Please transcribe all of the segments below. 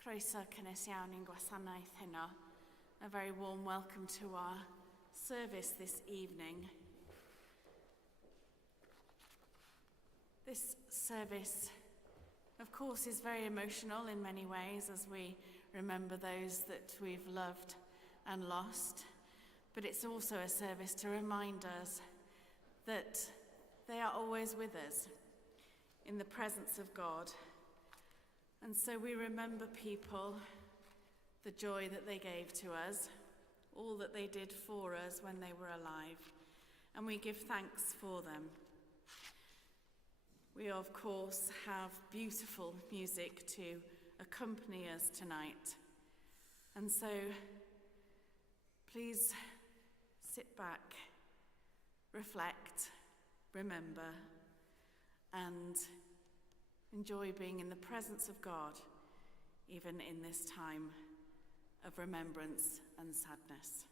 Croeso cynnes iawn i'n gwasanaeth heno. A very warm welcome to our service this evening. This service, of course, is very emotional in many ways as we remember those that we've loved and lost. But it's also a service to remind us that they are always with us in the presence of God. And so we remember people, the joy that they gave to us, all that they did for us when they were alive, and we give thanks for them. We, of course, have beautiful music to accompany us tonight. And so please sit back, reflect, remember, and enjoy being in the presence of God, even in this time of remembrance and sadness.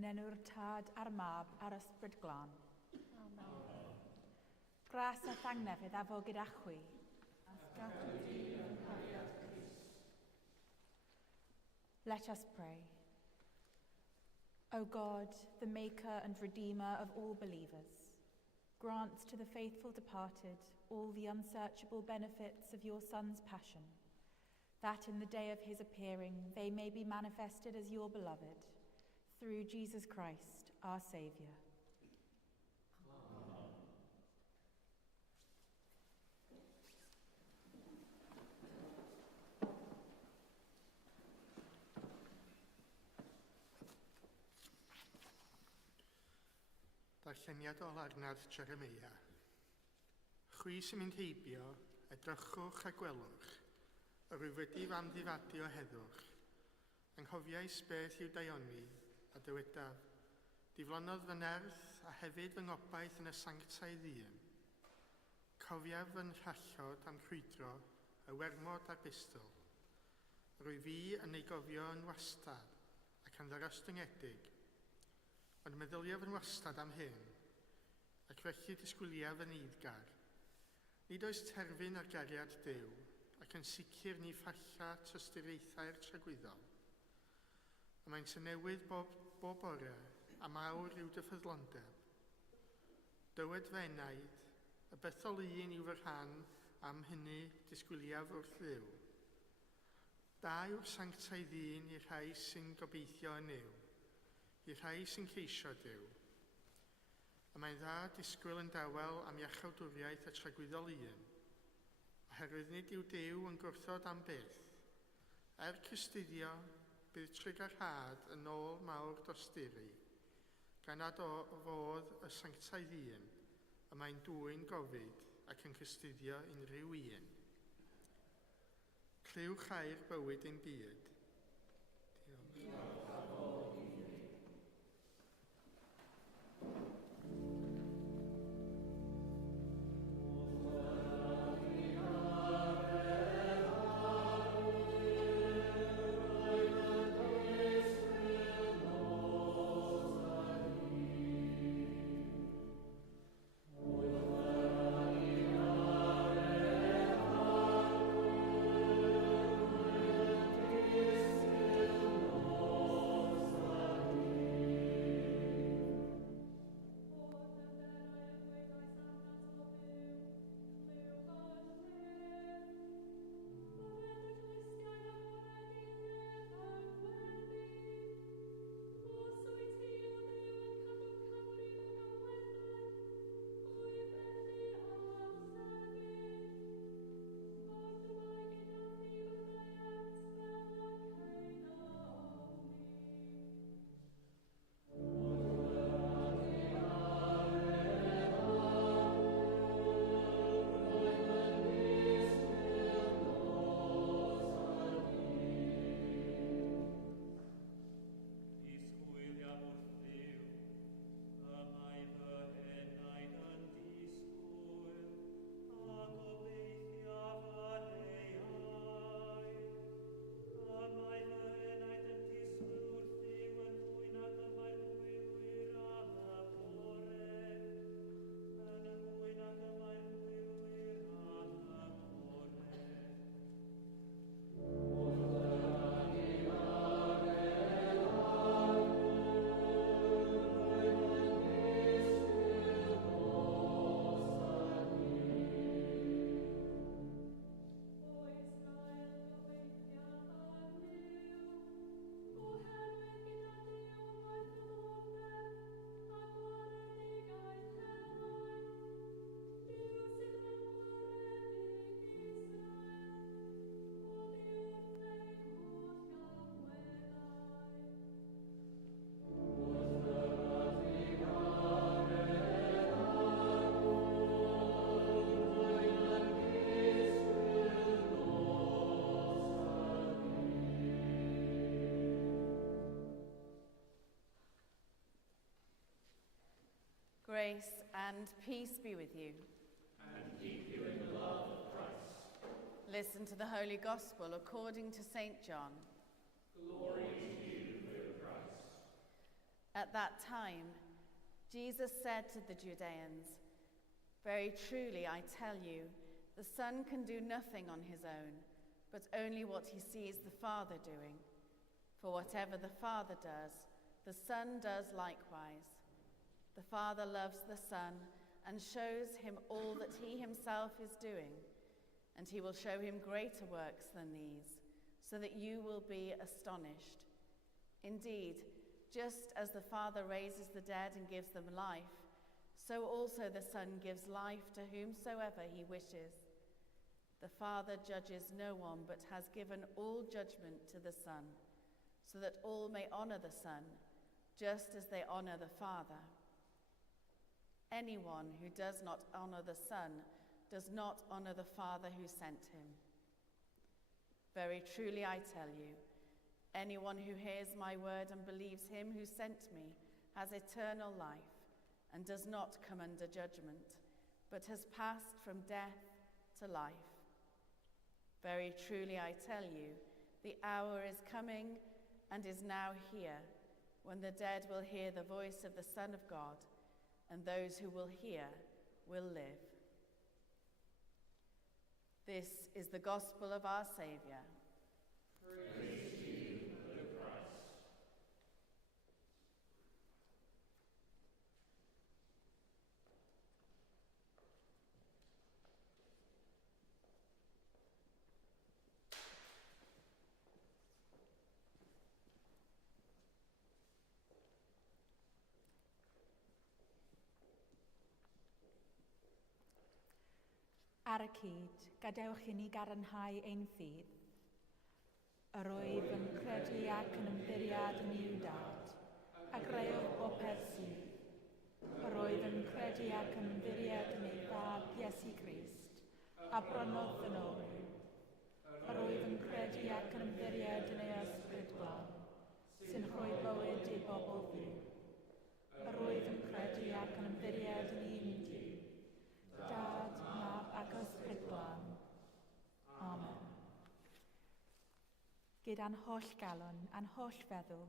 yn enw'r Tad a'r Mab a'r Ysbryd Glân. Amen. Gras a thangnefydd a fo gyda chwi. Let us pray. O God, the maker and redeemer of all believers, grant to the faithful departed all the unsearchable benefits of your Son's passion, that in the day of his appearing they may be manifested as your beloved, through Jesus Christ, our Saviour. Darlleniad o Larnad Jeremia. Chwi sy'n mynd heibio, edrychwch a gwelwch, yr yw wedi fam ddifadu o heddwch. Anghofiais beth yw daioni, a dywedaf, diflannodd fy nerth a hefyd fy ngobaith yn y sanctau ddyn. Cofiaf fy nhrallod am crwydro, y wermod a'r bistol. Rwy fi yn ei gofio yn wastad, ac yn ddarostyngedig, ond meddyliaf yn wastad am hyn, ac felly disgwyliaf yn eiddgar. Nid oes terfyn ar gariad Duw, ac yn sicr ni ffalla tysturaethau'r tragwyddol. A mae'n synewydd bob bore a mawr yw dyffyddlondeb. Dywed fy enaid, y bethol un yw fy rhan am hynny disgwyliaf wrth Dduw. Da yw'r sanctau ddyn i'r rhai sy'n gobeithio yn Dduw, i'r rhai sy'n ceisio Duw. A mae'n dda disgwyl yn dawel am iachawdwriaeth a tragwyddol un, oherwydd nid yw Duw yn gwrthod am byth. Cystuddio, bydd trigarhad yn ôl mawr dosturi, gan nad fodd y sanctau ddyn, a mae'n dwyn gofid ac yn cystuddio unrhyw un. Clywch air bywyd ein byd. Diolch. Grace and peace be with you. And keep you in the love of Christ. Listen to the Holy Gospel according to St. John. Glory to you, O Christ. At that time, Jesus said to the Judeans, "Very truly, I tell you, the Son can do nothing on his own, but only what he sees the Father doing. For whatever the Father does, the Son does likewise. The Father loves the Son and shows him all that he himself is doing, and he will show him greater works than these, so that you will be astonished. Indeed, just as the Father raises the dead and gives them life, so also the Son gives life to whomsoever he wishes. The Father judges no one, but has given all judgment to the Son, so that all may honor the Son, just as they honor the Father. Anyone who does not honor the Son does not honor the Father who sent him. Very truly I tell you, anyone who hears my word and believes him who sent me has eternal life and does not come under judgment, but has passed from death to life. Very truly I tell you, the hour is coming and is now here, when the dead will hear the voice of the Son of God, and those who will hear will live." This is the gospel of our Saviour. Praise to you, Lord Christ. Ar y cyd, gadewch i ni gadarnhau ein ffydd. Yr wyf yn credu ac yn ymddiriad yn i'w dad, a greuwch bopeth sydd. Yr wyf yn credu ac yn ymddiriad yn ei ddad Iesu Grist, a brynodd yn ôl. Yr wyf yn credu ac yn ymddiriad yn ei ysbryd glân, sy'n rhoi bywyd i bobl fyw. Yr wyf yn credu ac yn ymddiriad yn un Duw, Dad, Mab ac ysbryd glân. Amen. Gyda'n holl galon a'n holl feddwl,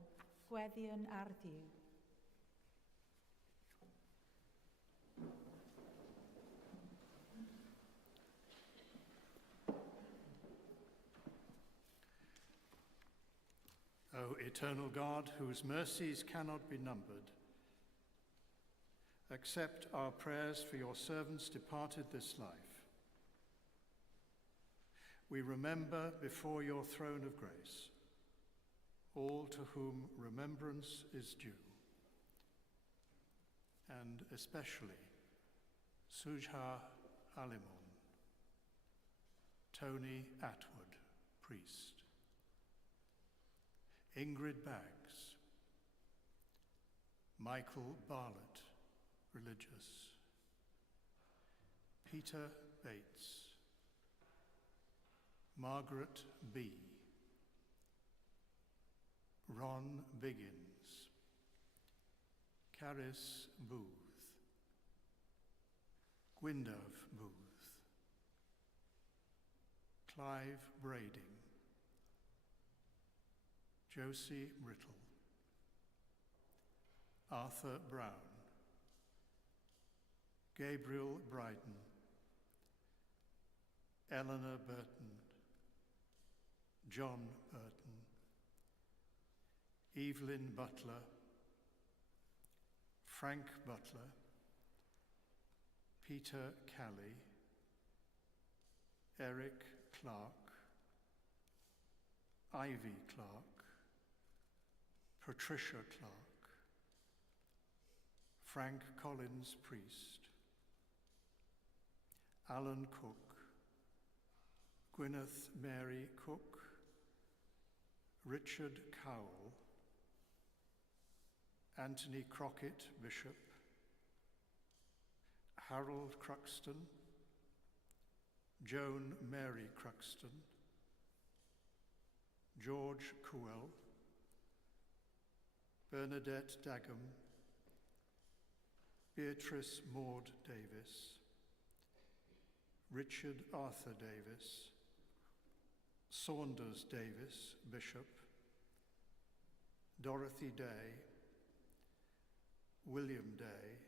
gweddiwn ar Dduw. O eternal God, whose mercies cannot be numbered, accept our prayers for your servants departed this life. We remember before your throne of grace all to whom remembrance is due, and especially Sujha Alimon, Tony Atwood, priest, Ingrid Baggs, Michael Barlett, religious, Peter Bates, Margaret B., Ron Biggins, Caris Booth, Gwyndaf Booth, Clive Brading, Josie Brittle, Arthur Brown, Gabriel Bryden, Eleanor Burton, John Burton, Evelyn Butler, Frank Butler, Peter Calley, Eric Clark, Ivy Clark, Patricia Clark, Frank Collins, priest, Alan Cook, Gwyneth Mary Cook, Richard Cowell, Anthony Crockett, Bishop, Harold Cruxton, Joan Mary Cruxton, George Cowell, Bernadette Dagham, Beatrice Maud Davis, Richard Arthur Davis, Saunders Davis, Bishop, Dorothy Day, William Day,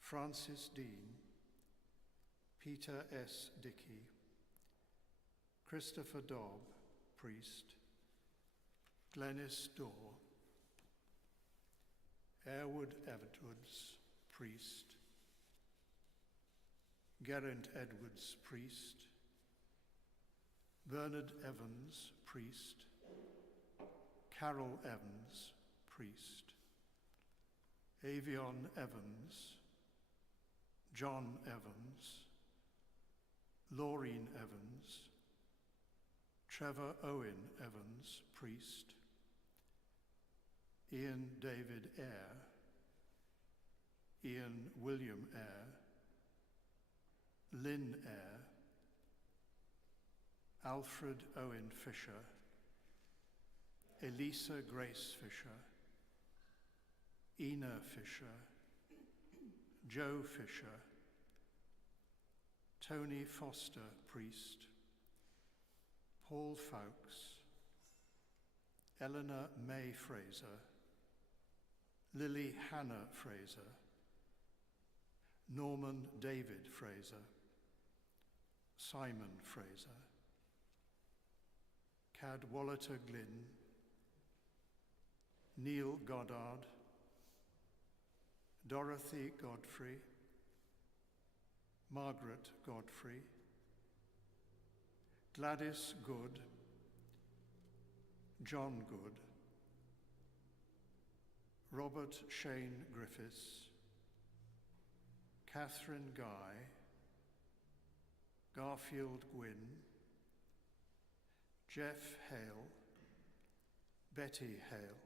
Francis Dean, Peter S. Dickey, Christopher Dobb, priest, Glenys Dorr, Airwood Edwards, priest, Geraint Edwards, priest, Bernard Evans, priest, Carol Evans, priest, Avion Evans, John Evans, Laureen Evans, Trevor Owen Evans, priest, Ian David Eyre, Ian William Eyre, Lynn Eyre, Alfred Owen Fisher, Elisa Grace Fisher, Ina Fisher, Joe Fisher, Tony Foster, priest, Paul Fowkes, Eleanor May Fraser, Lily Hannah Fraser, Norman David Fraser, Simon Fraser, Cadwallader Glynn, Neil Goddard, Dorothy Godfrey, Margaret Godfrey, Gladys Good, John Good, Robert Shane Griffiths, Catherine Guy, Garfield Gwynn, Jeff Hale, Betty Hale,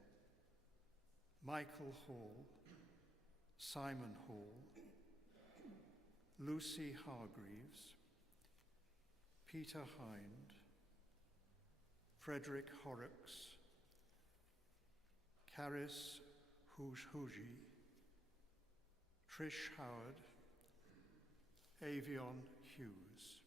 Michael Hall, Simon Hall, Lucy Hargreaves, Peter Hind, Frederick Horrocks, Caris Huji, Trish Howard, Avion Hughes.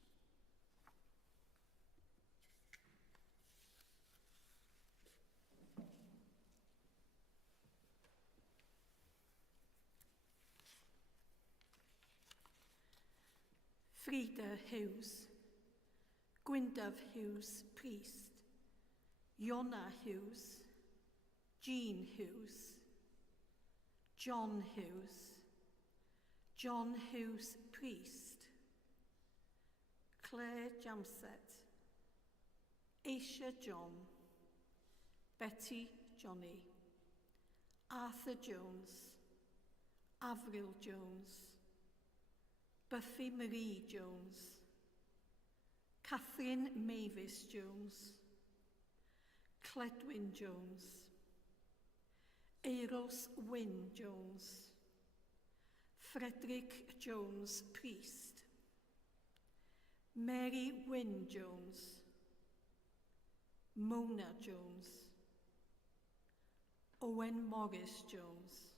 Frida Hughes, Gwyndaf Hughes, priest, Iona Hughes, Jean Hughes, John Hughes, John Hughes, priest, Claire Jamset, Aisha John, Betty Johnny, Arthur Jones, Avril Jones, Buffy Marie Jones, Catherine Mavis Jones, Cledwyn Jones, Eros Wynne Jones, Frederick Jones, priest, Mary Wynne Jones, Mona Jones, Owen Morris Jones,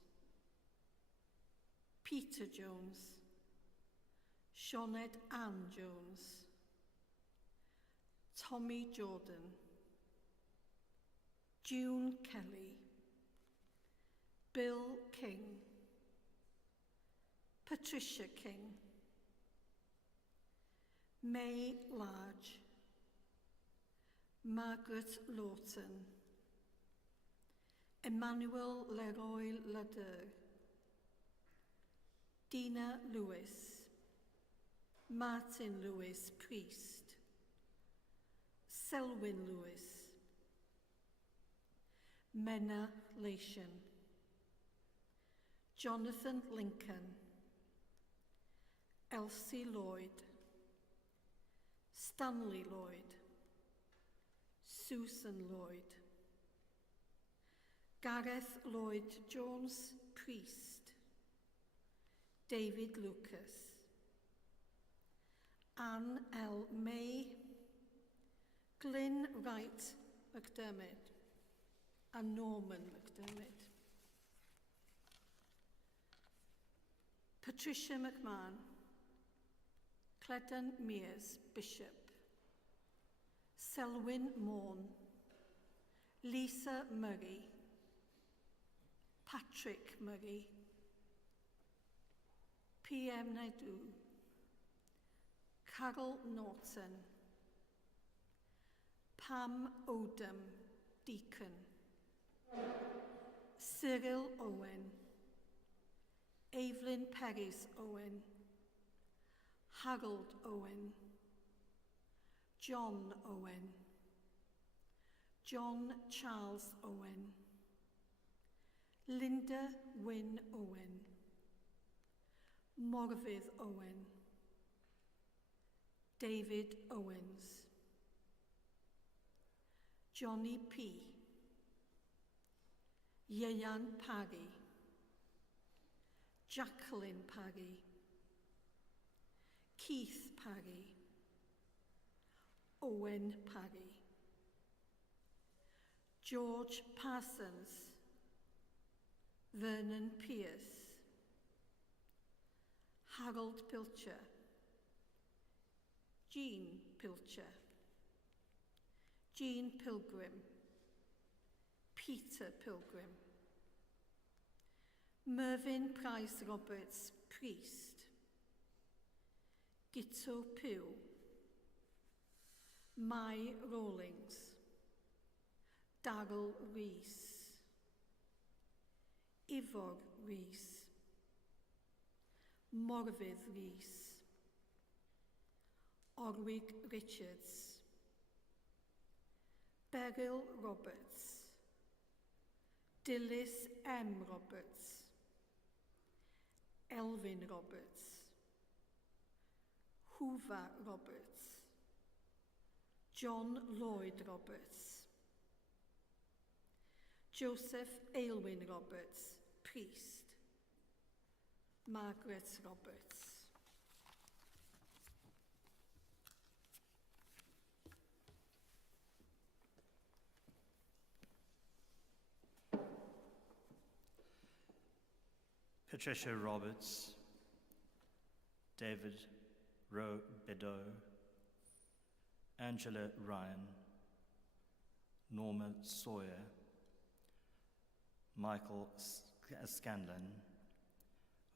Peter Jones, Sinead Ann Jones, Tommy Jordan, June Kelly, Bill King, Patricia King, May Large, Margaret Lawton, Emmanuel Leroy Ladur, Dina Lewis, Martin Lewis, priest, Selwyn Lewis, Menna Lation, Jonathan Lincoln, Elsie Lloyd, Stanley Lloyd, Susan Lloyd, Gareth Lloyd Jones, priest, David Lucas, Anne L. May, Glyn Wright McDermott, and Norman McDermott. Patricia McMahon, Cledden Mears, Bishop, Selwyn Morn, Lisa Murray, Patrick Murray, PM Naidu, Carol Norton, Pam Odom, Deacon, Cyril Owen, Evelyn Perris Owen, Harold Owen, John Owen, John Charles Owen, Linda Wynne Owen, Morfydd Owen, David Owens, Johnny P, Ieuan Parry, Jacqueline Parry, Keith Parry, Owen Parry, George Parsons, Vernon Pierce, Harold Pilcher, Jean Pilcher, Jean Pilgrim, Peter Pilgrim, Mervyn Price Roberts, priest, Gitto Pugh, Mai Rawlings, Darrell Rees, Ivor Rees, Morfydd Rees, Orwig Richards, Beryl Roberts, Dilys M. Roberts, Elvin Roberts, Hoover Roberts, John Lloyd Roberts, Joseph Aylwin Roberts, priest, Margaret Roberts. Patricia Roberts, David Rowe Bedeau, Angela Ryan, Norma Sawyer, Michael Scanlon,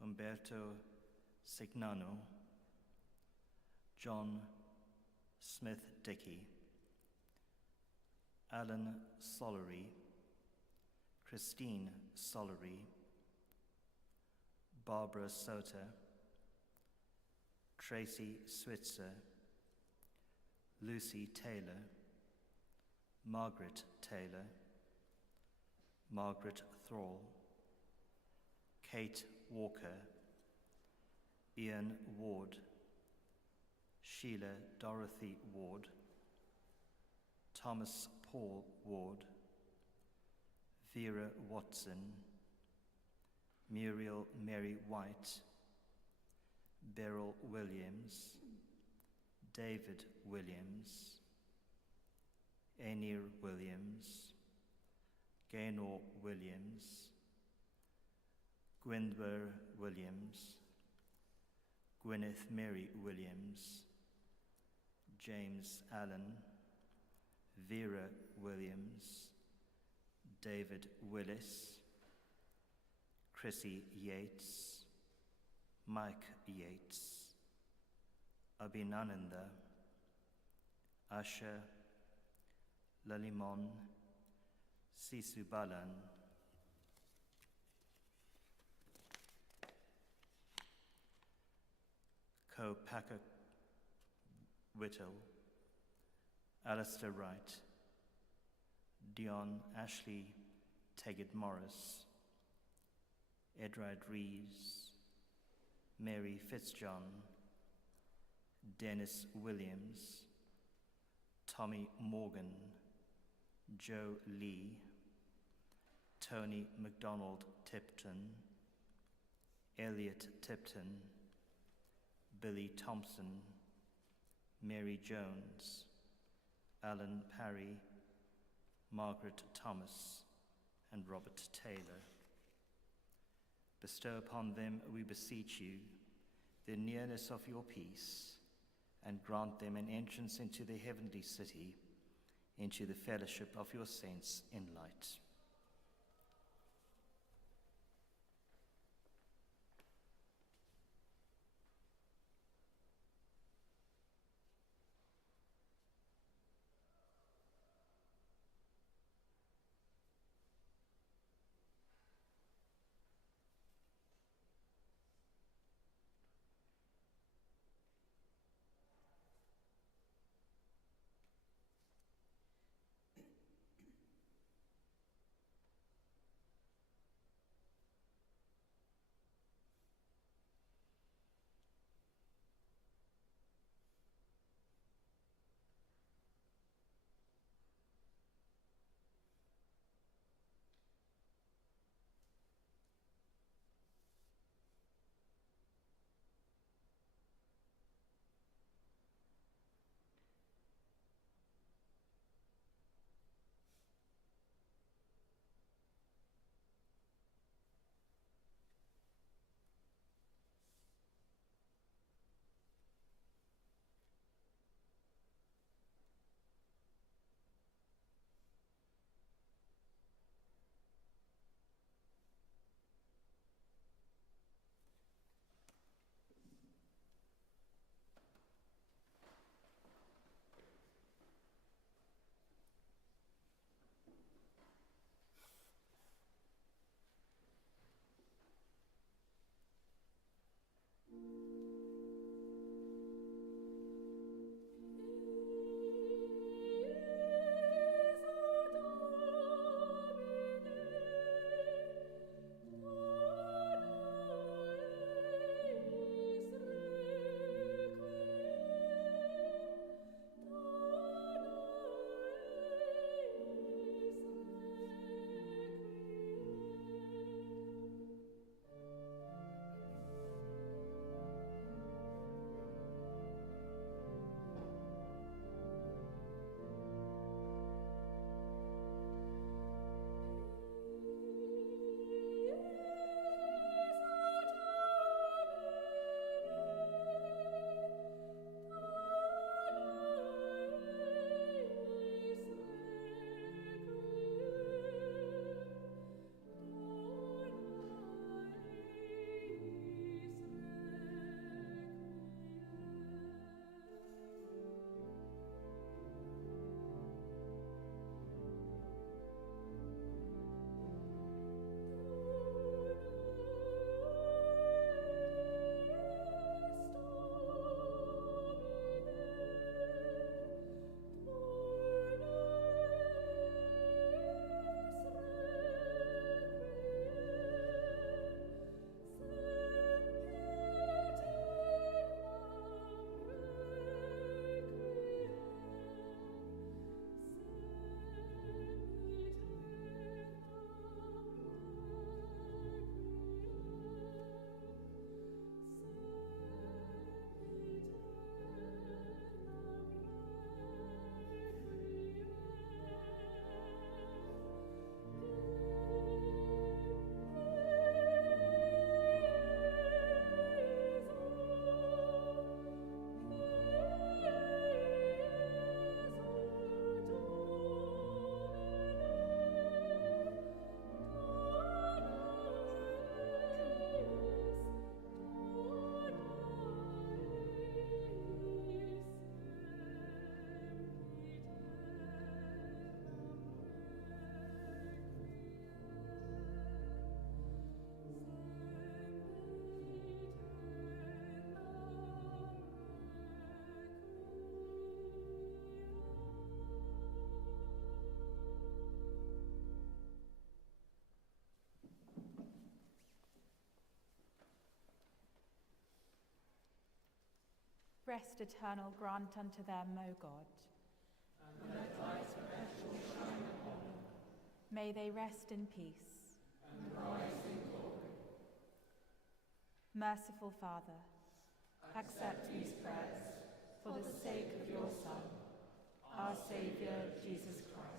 Umberto Signano, John Smith-Dickey, Alan Sollery, Christine Sollery, Barbara Sota, Tracy Switzer, Lucy Taylor, Margaret Taylor, Margaret Thrall, Kate Walker, Ian Ward, Sheila Dorothy Ward, Thomas Paul Ward, Vera Watson, Muriel Mary White, Beryl Williams, David Williams, Aenir Williams, Gaynor Williams, Gwynber Williams, Gwyneth Mary Williams, James Allen, Vera Williams, David Willis, Chrissy Yates, Mike Yates, Abhinananda, Asha, Lalimon, Sisu Balan, Ko Packer Whittle, Alistair Wright, Dion Ashley Taggart Morris, Edward Reeves, Mary Fitzjohn, Dennis Williams, Tommy Morgan, Joe Lee, Tony MacDonald Tipton, Elliot Tipton, Billy Thompson, Mary Jones, Alan Parry, Margaret Thomas, and Robert Taylor. Bestow upon them, we beseech you, the nearness of your peace, and grant them an entrance into the heavenly city, into the fellowship of your saints in light. rest eternal grant unto them, O God. And let thy perpetual shine upon them. May they rest in peace. And rise in glory. Merciful Father, accept these prayers for the sake of your Son, our Saviour, Jesus Christ.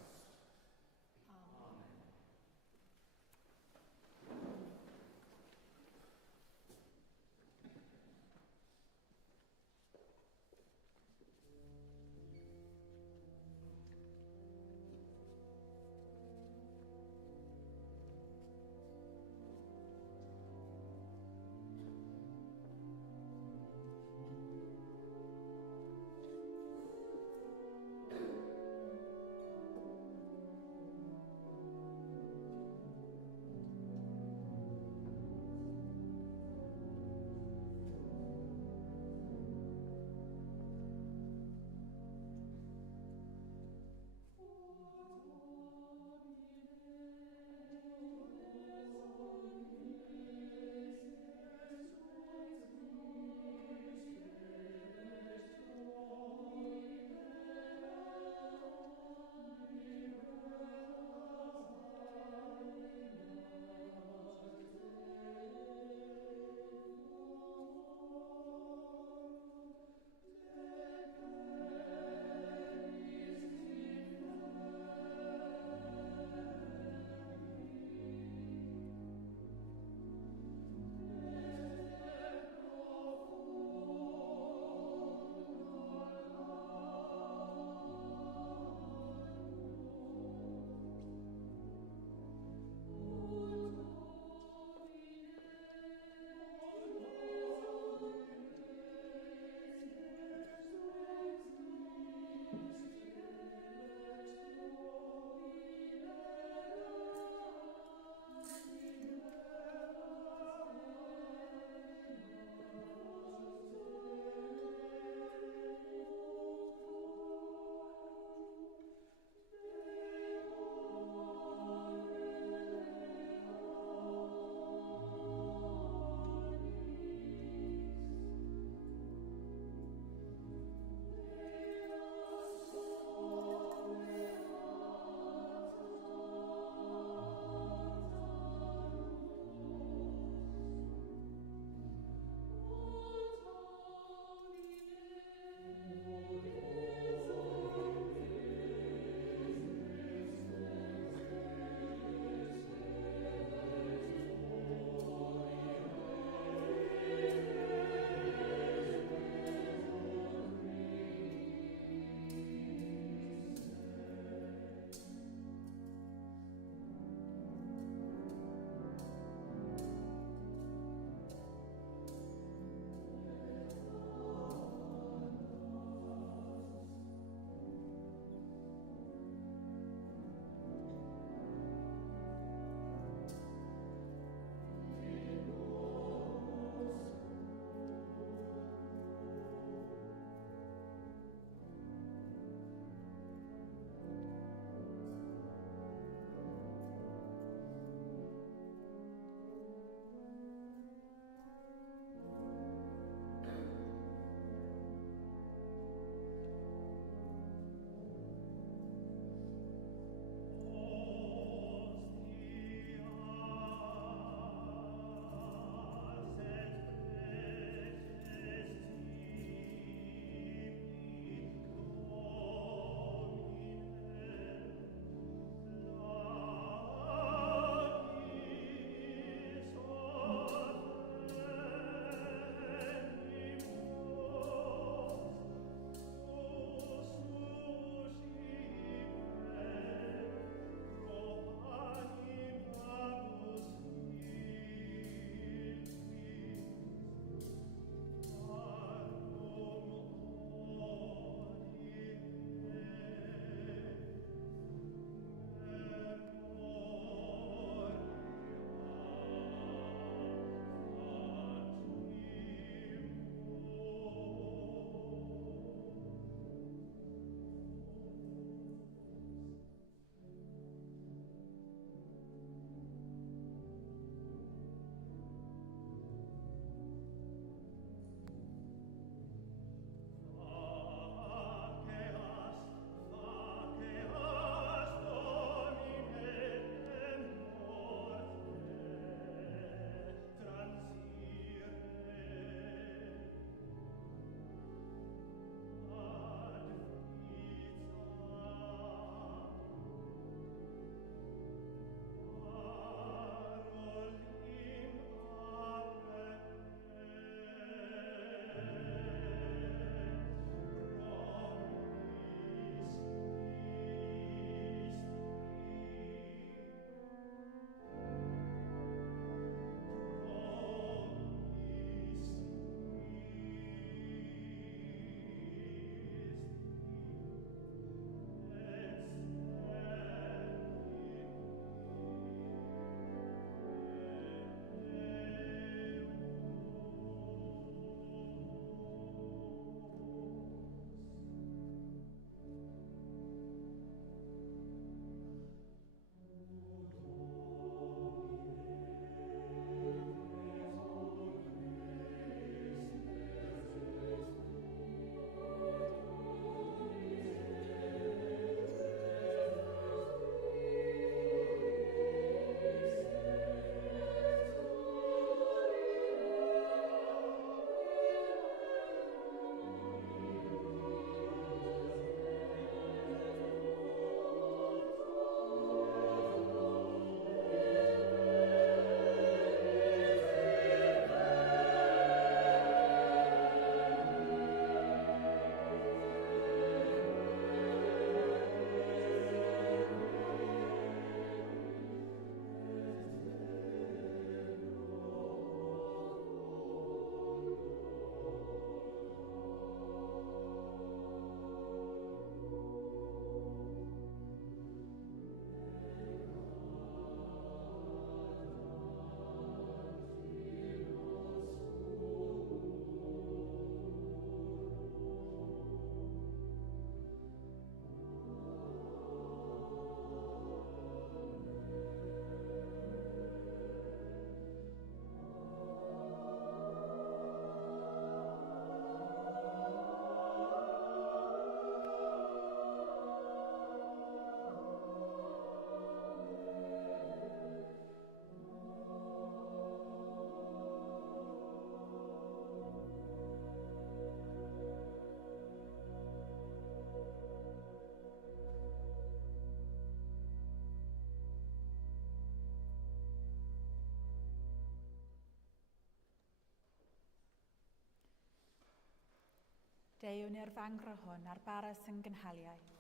Dewn i'r fangro hwn ar baras yn gynhaliaeth.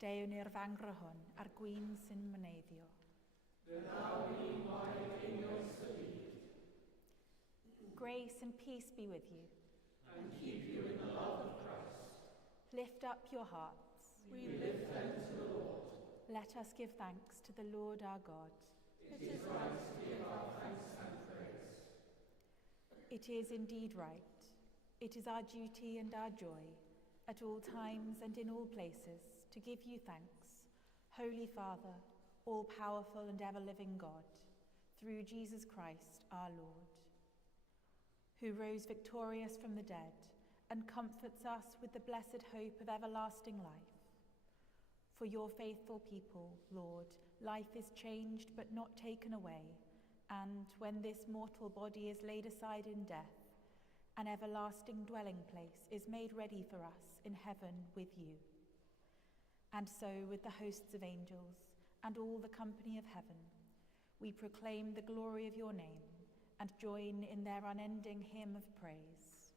Dewn i'r fangro hwn ar gwyn sy'n myneiddio. Grace and peace be with you. And keep you in the love of Christ. Lift up your hearts. We lift them to the Lord. Let us give thanks to the Lord our God. It is right to give our thanks and praise. It is indeed right. It is our duty and our joy, at all times and in all places, to give you thanks, Holy Father, all-powerful and ever-living God, through Jesus Christ our Lord, who rose victorious from the dead and comforts us with the blessed hope of everlasting life. For your faithful people, Lord, life is changed but not taken away, and when this mortal body is laid aside in death, an everlasting dwelling place is made ready for us in heaven with you. And so, with the hosts of angels and all the company of heaven, we proclaim the glory of your name and join in their unending hymn of praise.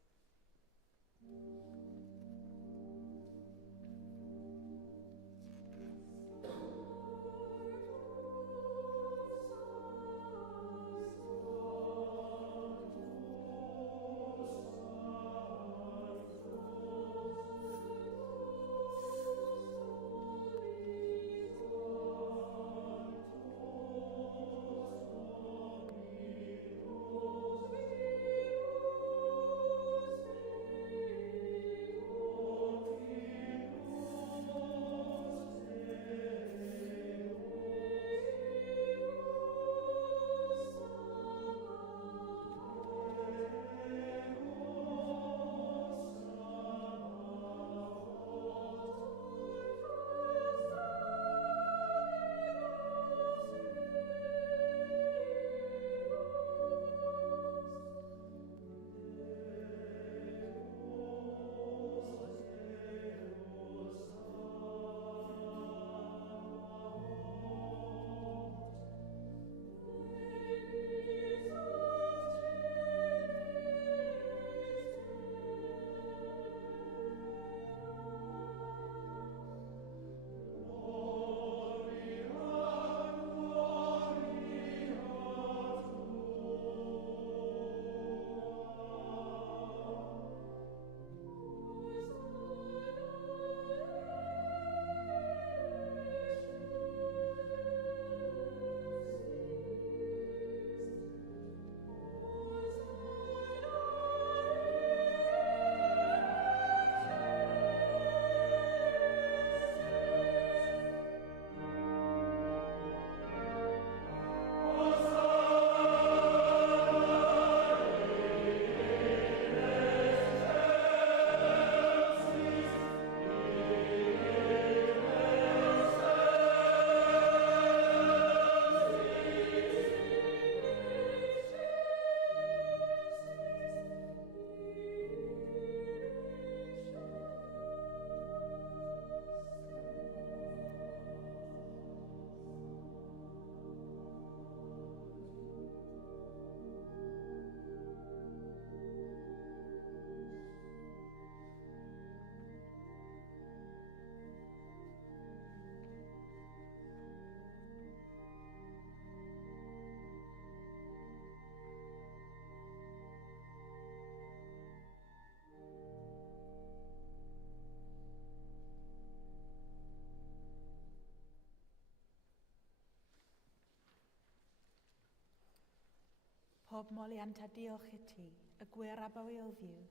Pob moliant a diolch i ti, y gwir a bywil ddiw,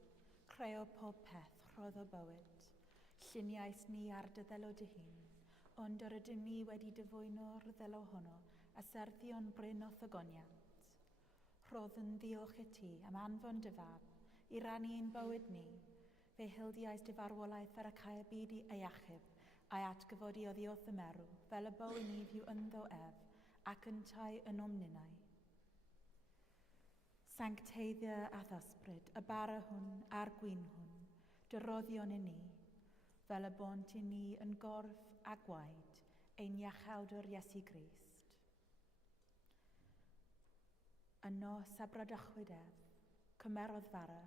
creu o pob peth rhodd o bywyd. Lluniais ni ar dy ddelo dy hun, ond yr ydym ni wedi dyfwyno'r ddelo honno a serddion bryn o thygoniant. Rhodd yn diolch i ti am anfon dy fab, i rannu ein bywyd ni, fe hildiais dy farwolaeth ar y cael byd i iachub, a'i atgyfodi o ddiwrth y merw, fel y bywyd ni fyw ynddo ef, ac yn tai yn omninau. Sancteiddio a ddysbryd, y bara hwn a'r gwyn hwn, dyroddion i ni, fel y bont i ni yn gorff a gwaed, ein iachawdwr Iesu Grist. Y nos a bradachwyd ef, Cymerodd fara,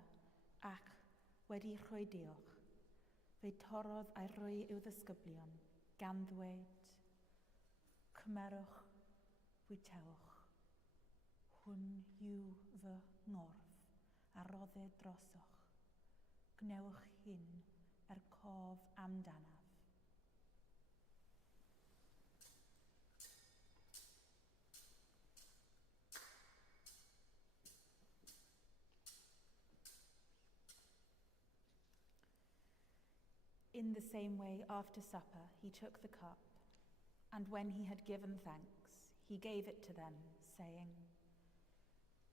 ac wedi rhoi diolch, fe torodd a'i rhoi i'w ddisgyblion, gan ddweud, cymerwch, bwytewch, hwn yw fy ngorff, a rodded drosoch, gnewch hyn cof amdanaf. In the same way, after supper, he took the cup, and when he had given thanks, he gave it to them, saying,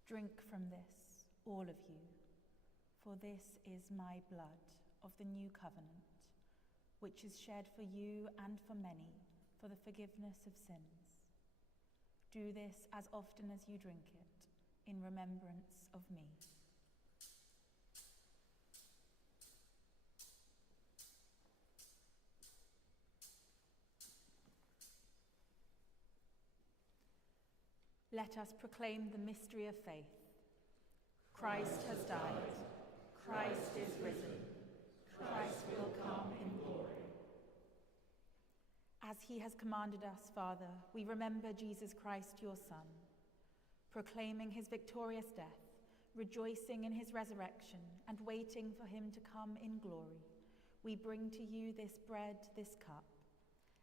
"Drink from this, all of you, for this is my blood of the new covenant, which is shed for you and for many for the forgiveness of sins. Do this as often as you drink it, in remembrance of me." Let us proclaim the mystery of faith. Christ has died. Christ is risen. Christ will come in glory. As he has commanded us, Father, we remember Jesus Christ, your Son, proclaiming his victorious death, rejoicing in his resurrection, and waiting for him to come in glory. We bring to you this bread, this cup.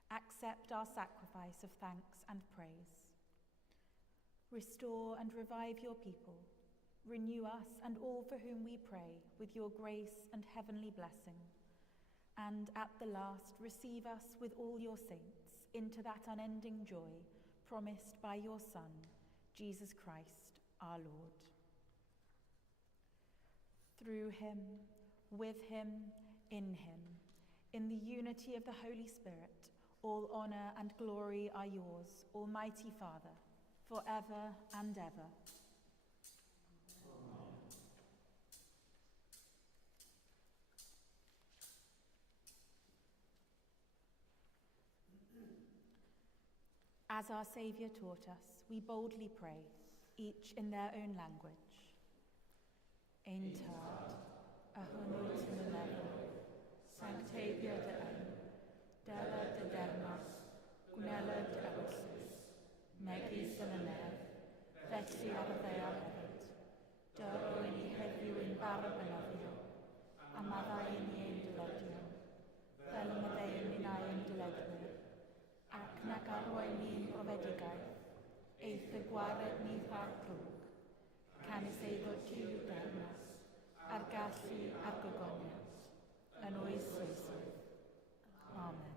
Accept our sacrifice of thanks and praise. Restore and revive your people. Renew us and all for whom we pray with your grace and heavenly blessing. And at the last, receive us with all your saints into that unending joy promised by your Son, Jesus Christ, our Lord. Through him, with him, in the unity of the Holy Spirit, all honor and glory are yours, Almighty Father, forever and ever. As our Saviour taught us, we boldly pray, each in their own language. Ein tad, a hwnnw yn y lefel, sancteidio dy ein, dela dy dermas, gwnela dy ewyllus, megis yn y nef, felly ar y ddeol hefyd, dy oen i heddiw yn barb yn ofio, a maddau yn ei ein dyledion, fel y maddau yn ein dyledwyr, ac nag arwain ni'n profedigaeth, eith y gwared ni rha'r drwg, canis eiddo ti yw dermas, a'r gallu a'r gogoniant, yn oes oesoedd. Amen.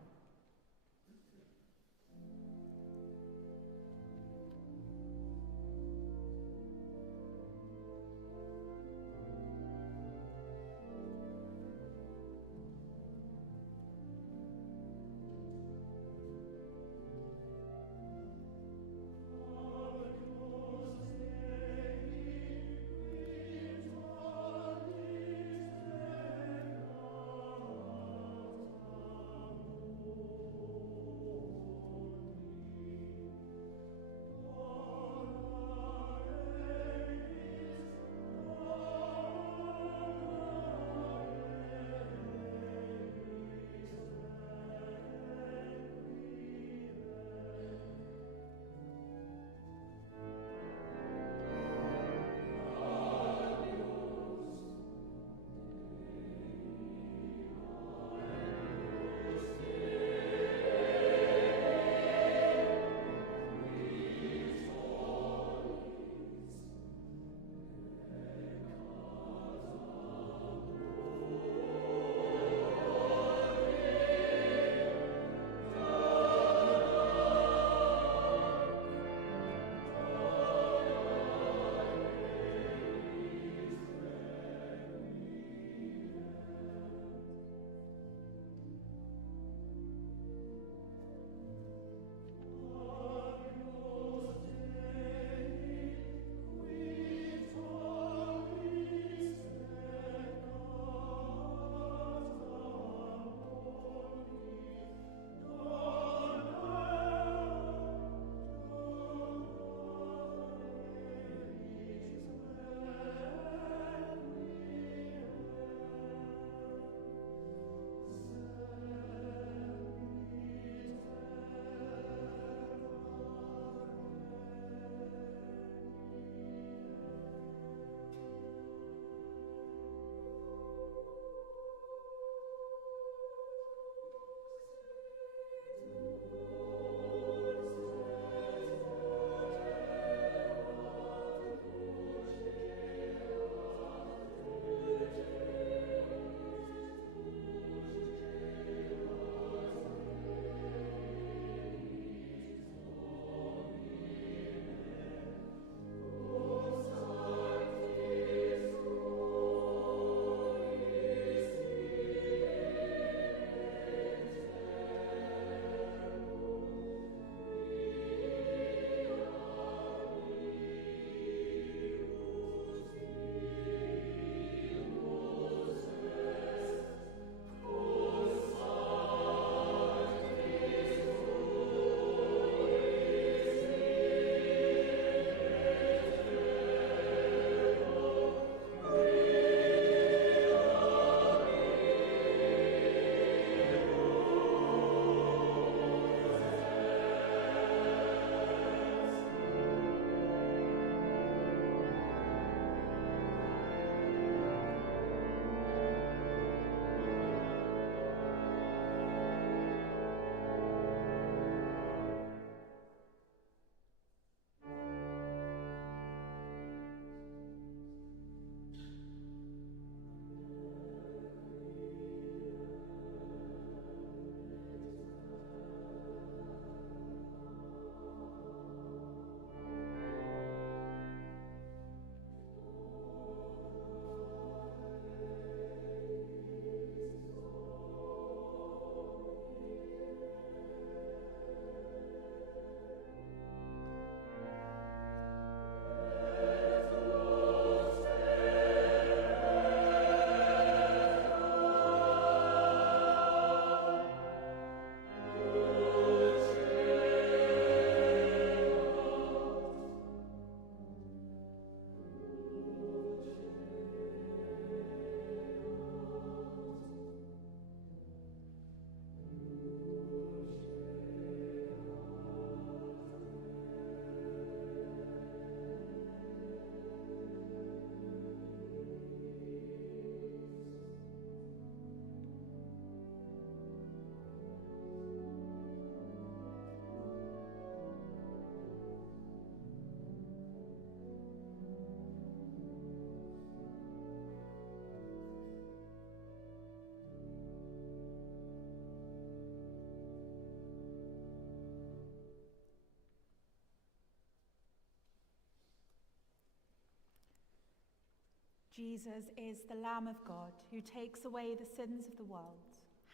Jesus is the Lamb of God who takes away the sins of the world.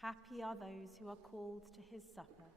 Happy are those who are called to his supper.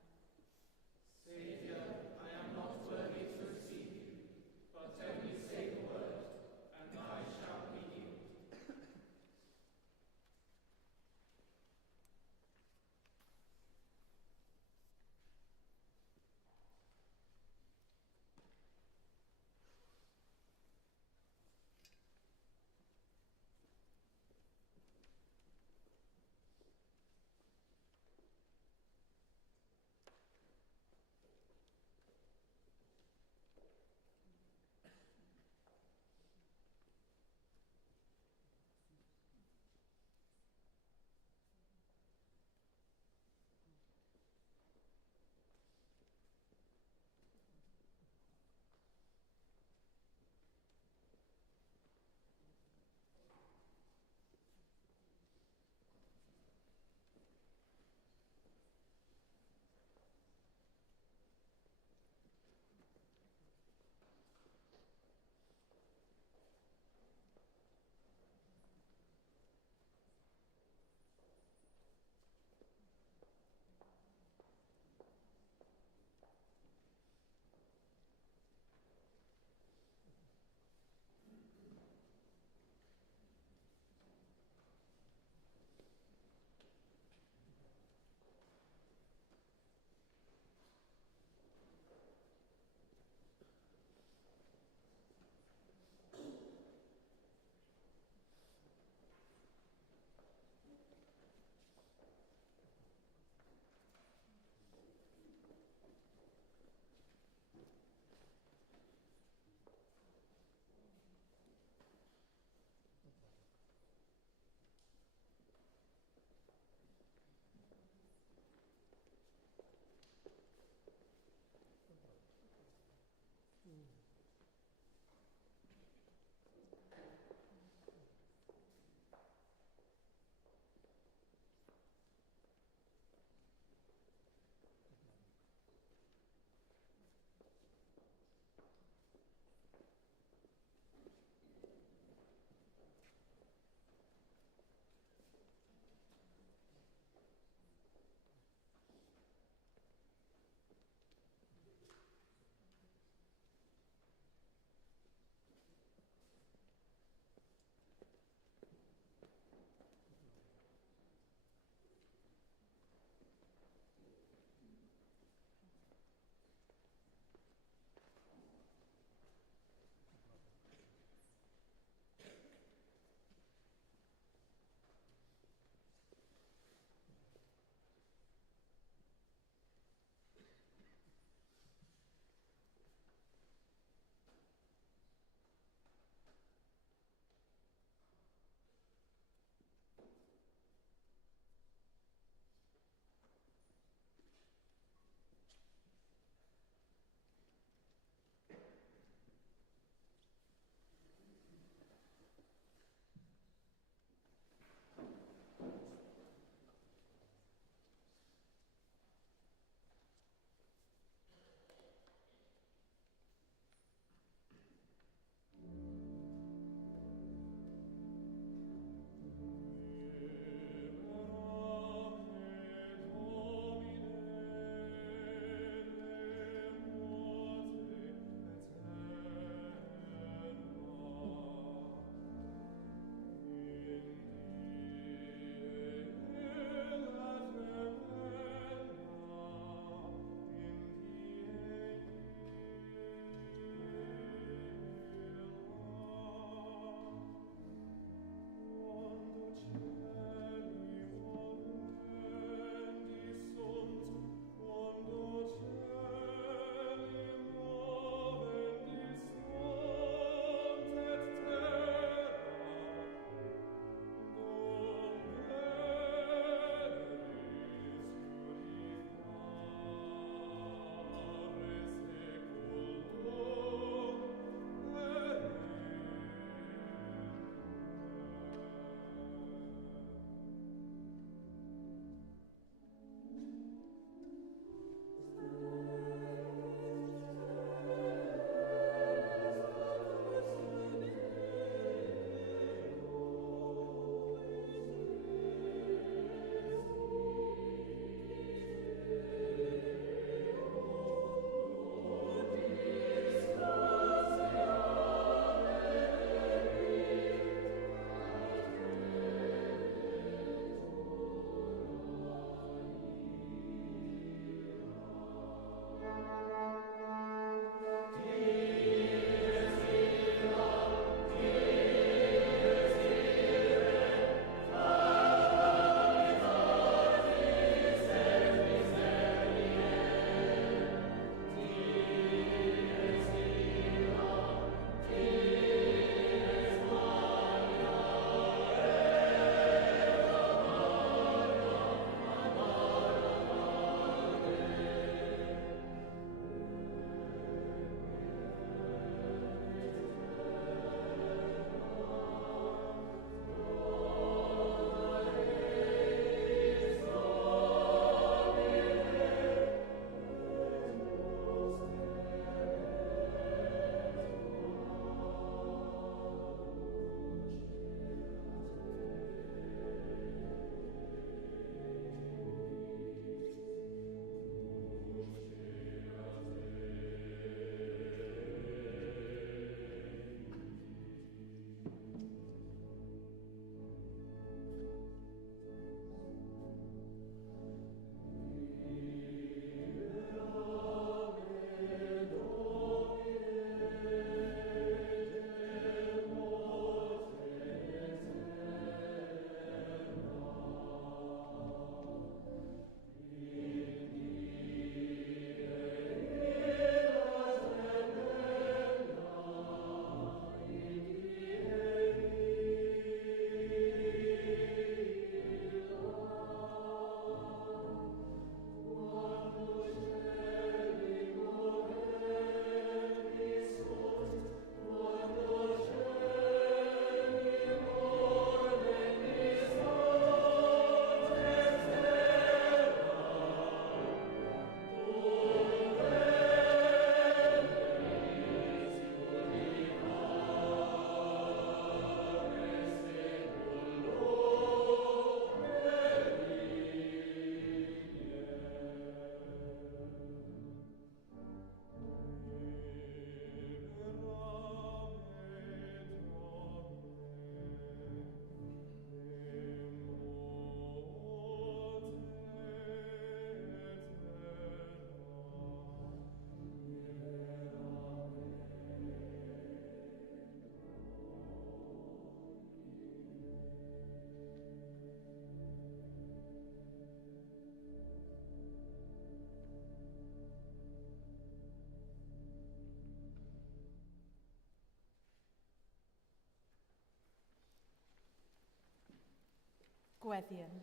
Gweddion.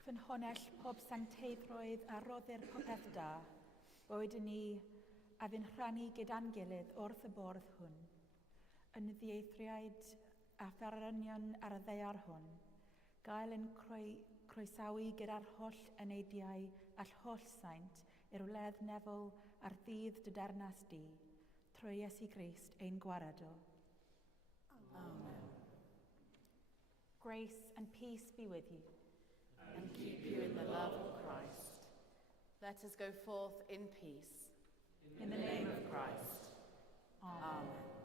Fy nhonell pob sancteiddroedd a roddir popeth da, boed yn ni a fy'n rhannu gyda'n gilydd wrth y bwrdd hwn, yn ddieithriad a pharynion ar y ddeiar hwn, gael yn croesawu gyda'r holl eneidiau all holl saint i'r wledd nefol a'r ddydd dy dernas di, trwy Iesu Grist ein gwaredw. Amen. Grace and peace be with you. And keep you in the love of Christ. Let us go forth in peace. In the name of Christ. Amen. Amen.